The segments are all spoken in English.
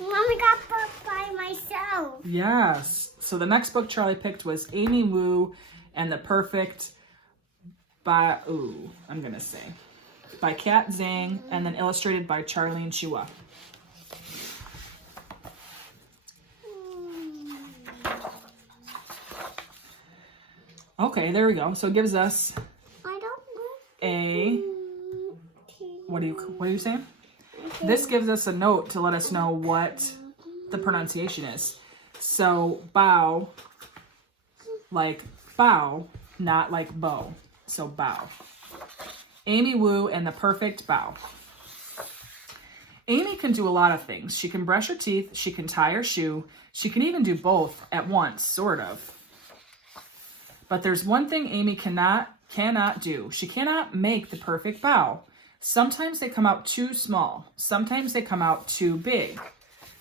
Mommy got booked by myself. Yes. So the next book Charlie picked was Amy Wu and the Perfect Bao, I'm going to say, by Kat Zhang, and then illustrated by Charlene Chua. Okay, there we go. So it gives us I don't a, what are you saying? This gives us a note to let us know what the pronunciation is. So bao, like bow, not like bow. So bow. Amy Wu and the Perfect Bao. Amy can do a lot of things. She can brush her teeth, she can tie her shoe, she can even do both at once, sort of. But there's one thing Amy cannot do. She cannot make the perfect bao. Sometimes they come out too small. Sometimes they come out too big.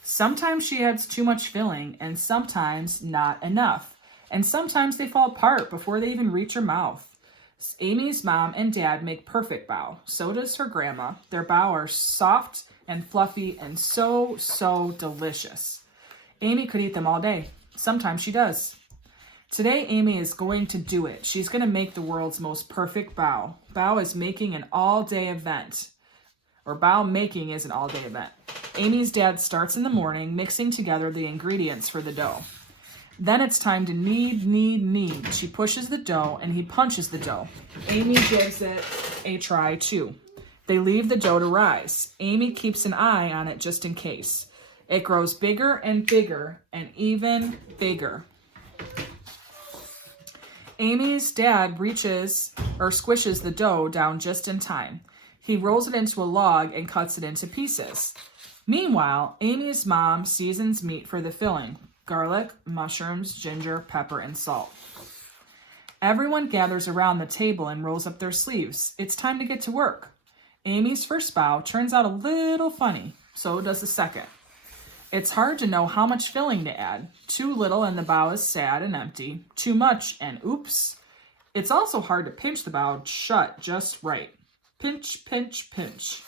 Sometimes she adds too much filling, and sometimes not enough. And sometimes they fall apart before they even reach her mouth. Amy's mom and dad make perfect bao. So does her grandma. Their bao are soft and fluffy and so, so delicious. Amy could eat them all day. Sometimes she does. Today, Amy is going to do it. She's going to make the world's most perfect bao. Bao is making an all-day event. Or bao making is an all-day event. Amy's dad starts in the morning mixing together the ingredients for the dough. Then it's time to knead. She pushes the dough and he punches the dough. Amy gives it a try too. They leave the dough to rise. Amy keeps an eye on it just in case. It grows bigger and bigger and even bigger. Amy's dad squishes the dough down just in time. He rolls it into a log and cuts it into pieces. Meanwhile, Amy's mom seasons meat for the filling: garlic, mushrooms, ginger, pepper, and salt. Everyone gathers around the table and rolls up their sleeves. It's time to get to work. Amy's first bao turns out a little funny. So does the second. It's hard to know how much filling to add. Too little and the bao is sad and empty. Too much and oops. It's also hard to pinch the bao shut just right. Pinch, pinch, pinch.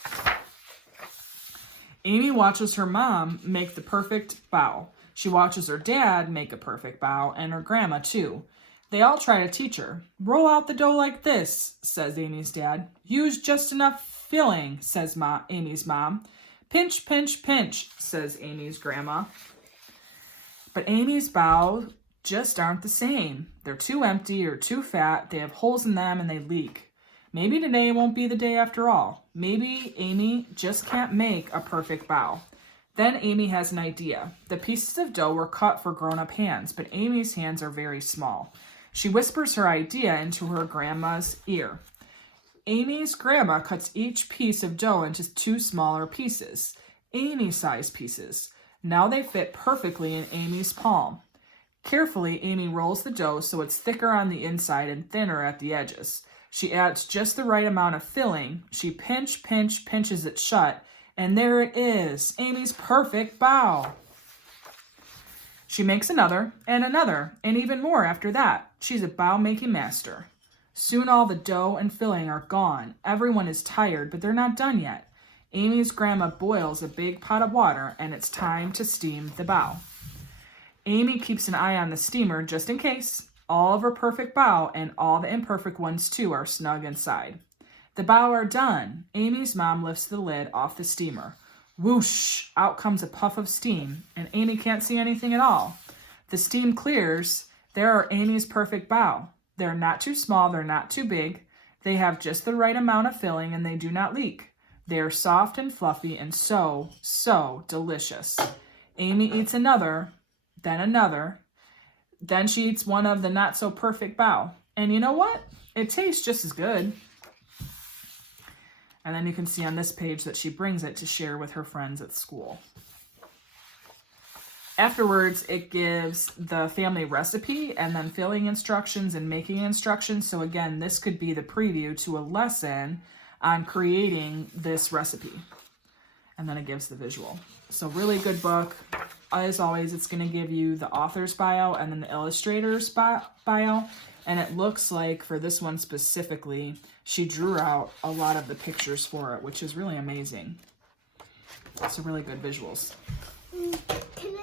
Amy watches her mom make the perfect bao. She watches her dad make a perfect bao and her grandma too. They all try to teach her. Roll out the dough like this, says Amy's dad. Use just enough filling, says Amy's mom. Pinch, pinch, pinch, says Amy's grandma. But Amy's bao just aren't the same. They're too empty or too fat. They have holes in them and they leak. Maybe today won't be the day after all. Maybe Amy just can't make a perfect bao. Then Amy has an idea. The pieces of dough were cut for grown-up hands, but Amy's hands are very small. She whispers her idea into her grandma's ear. Amy's grandma cuts each piece of dough into 2 smaller pieces, Amy-sized pieces. Now they fit perfectly in Amy's palm. Carefully, Amy rolls the dough so it's thicker on the inside and thinner at the edges. She adds just the right amount of filling. She pinches it shut, and there it is, Amy's perfect bao. She makes another, and even more after that. She's a bao-making master. Soon all the dough and filling are gone. Everyone is tired, but they're not done yet. Amy's grandma boils a big pot of water, and it's time to steam the bao. Amy keeps an eye on the steamer just in case. All of her perfect bao, and all the imperfect ones too, are snug inside. The bao are done. Amy's mom lifts the lid off the steamer. Whoosh! Out comes a puff of steam, and Amy can't see anything at all. The steam clears. There are Amy's perfect bao. They're not too small, they're not too big. They have just the right amount of filling and they do not leak. They are soft and fluffy and so, so delicious. Amy eats another. Then she eats one of the not so perfect bao. And you know what? It tastes just as good. And then you can see on this page that she brings it to share with her friends at school. Afterwards, it gives the family recipe and then filling instructions and making instructions. So again, this could be the preview to a lesson on creating this recipe. And then it gives the visual. So really good book. As always, it's going to give you the author's bio and then the illustrator's bio. And it looks like for this one specifically, she drew out a lot of the pictures for it, which is really amazing. So really good visuals. Can